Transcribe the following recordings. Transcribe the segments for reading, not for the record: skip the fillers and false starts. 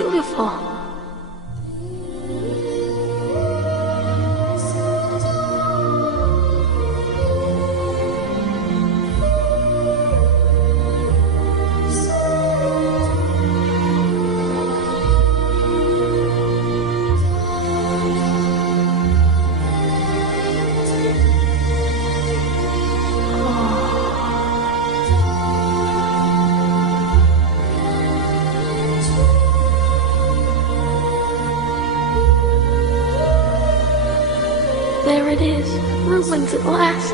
beautiful. There it is, Rubens at last.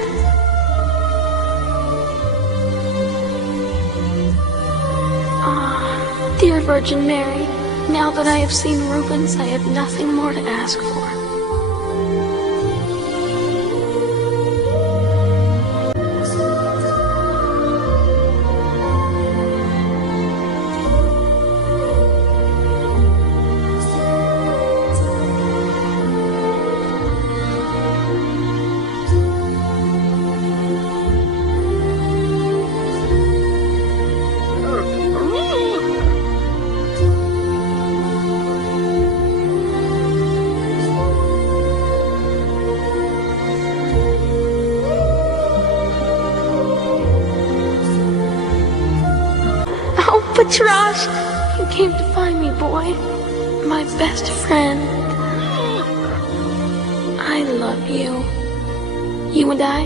Ah, dear Virgin Mary, now that I have seen Rubens, I have nothing more to ask for. Petrash, you came to find me, boy. My best friend. I love you. You and I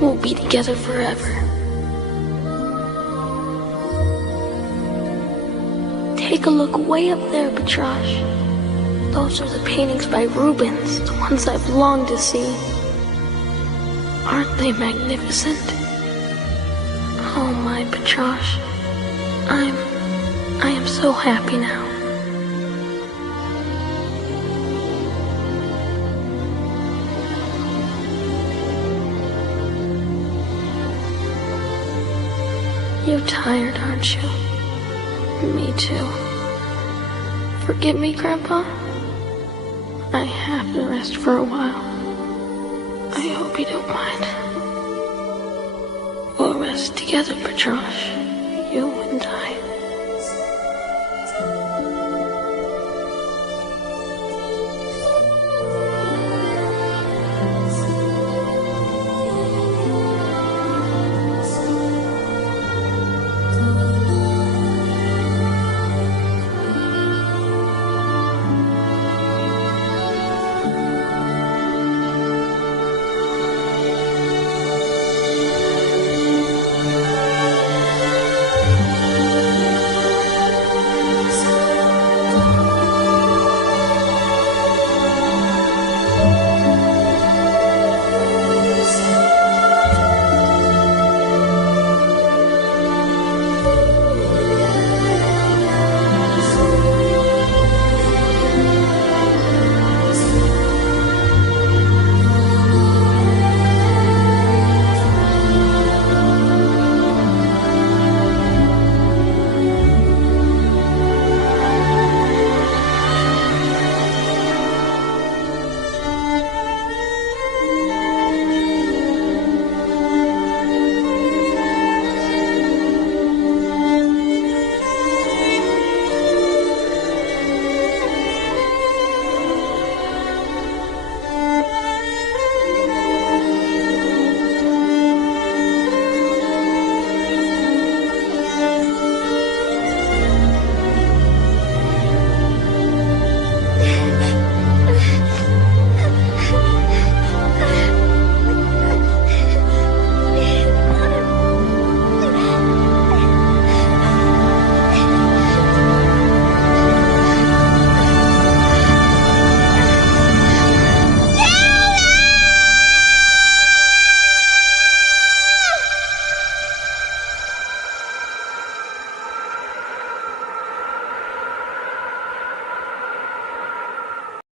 will be together forever. Take a look way up there, Petrash. Those are the paintings by Rubens, the ones I've longed to see. Aren't they magnificent? Oh, my Petrash. I am so happy now. You're tired, aren't you? Me too. Forgive me, Grandpa. I have to rest for a while. I hope you don't mind. We'll rest together, Petrash. You and I.